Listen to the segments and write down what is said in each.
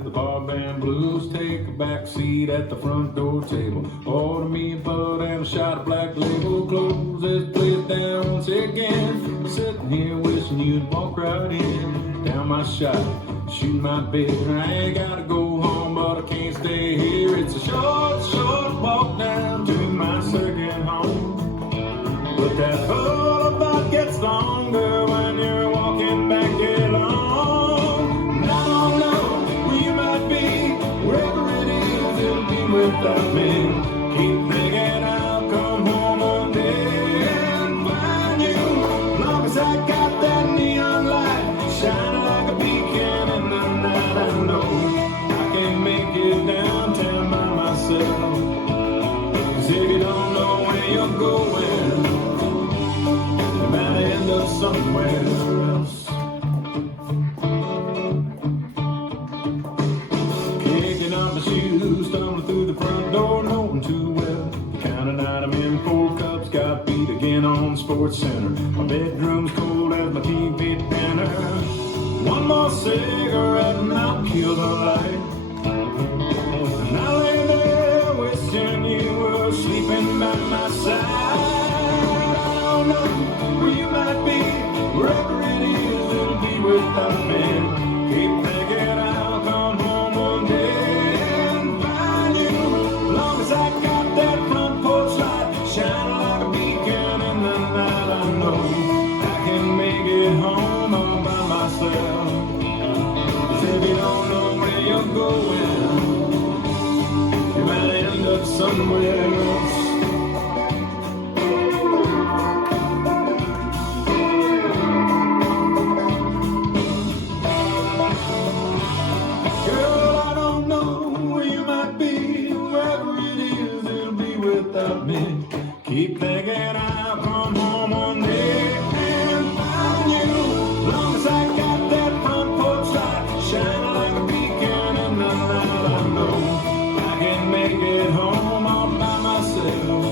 with the bar band blues. Take a back seat at the front door table. Order me a bud and a shot of Black Label. Close this place down once again. Sitting here wishing you'd walk right in. Down my shot, shoot my bed. I ain't gotta go home, but I can't stay here. It's a short, short walk down to my second home. But that boulevard gets longer when you're walking back along. And I don't know where you might be, wherever it is, it'll be without me. Keep thinking I'll come home one day and find you. As long as I got that neon light shining like a beacon in the night, I know I can make it downtown by myself. 'Cause if you don't know where you're going, end up somewhere else. Kicking off my shoes, stumbling through the front door, knowing too well the kind of night I'm in. 4 cups got beat again on Sports Center. My bedroom's cold as my TV dinner. One more cigarette and I'll kill the light. And I lay there wishing you were sleeping by my side. I don't know where you might be, wherever it is, it'll be without me. Keep thinking I'll come home one day and find you. As long as I got that front porch light shining like a beacon in the night, I know I can make it home all by myself. 'Cause if you don't know where you're going, you might end up somewhere else. Without me, keep thinking I'll come home one day and find you. As long as I got that front porch light shining like a beacon in the night, I know I can make it home all by myself.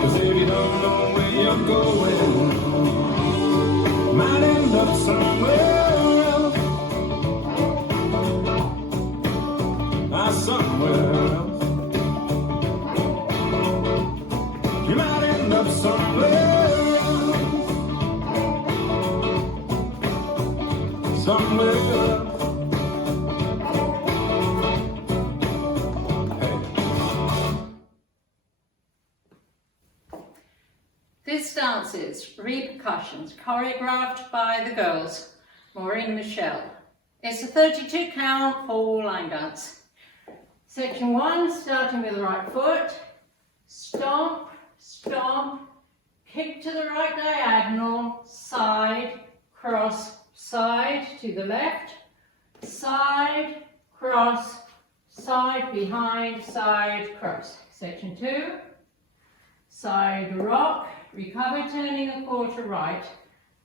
'Cause if you don't know where you're going, you might end up somewhere else. Somewhere else. You might end up somewhere else. Somewhere else. Hey. This dance is Repercussions, choreographed by the girls, Maureen and Michelle. It's a 32 count 4-line dance. Section 1, starting with the right foot, stomp, stomp, kick to the right diagonal, side, cross, side to the left, side, cross, side behind, side, cross. Section 2, side rock, recover turning a quarter right,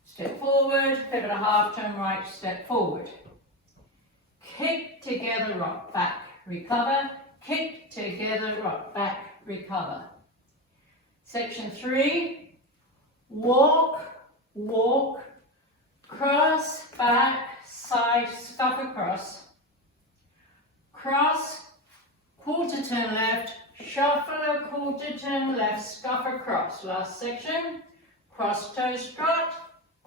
step forward, pivot a half turn right, step forward. Kick together, rock back. Recover, kick together, rock back, recover. Section 3, walk, walk, cross, back, side, scuff across, cross, quarter turn left, shuffle a quarter turn left, scuff across. Last section, cross toe strut,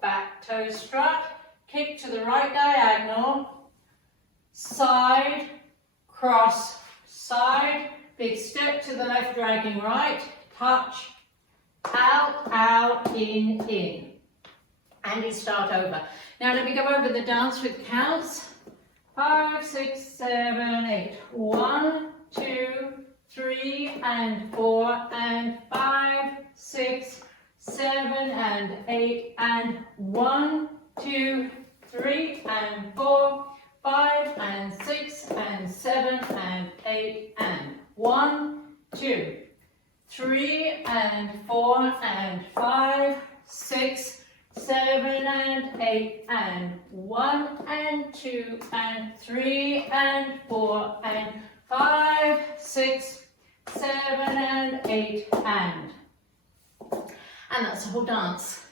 back toe strut, kick to the right diagonal, side, cross, side, big step to the left, dragging right, touch, out, out, in. And you start over. Now let me go over the dance with counts. 5, 6, 7, 8. 1, 2, 3, and 4, and 5, 6, 7, and 8, and 1, 2, 3, and 4, 5, and 6, and 7, and 8, and 1, 2, 3, and 4, and 5, 6, 7, and 8, and 1, and 2, and 3, and 4, and 5, 6, 7, and 8, and that's the whole dance.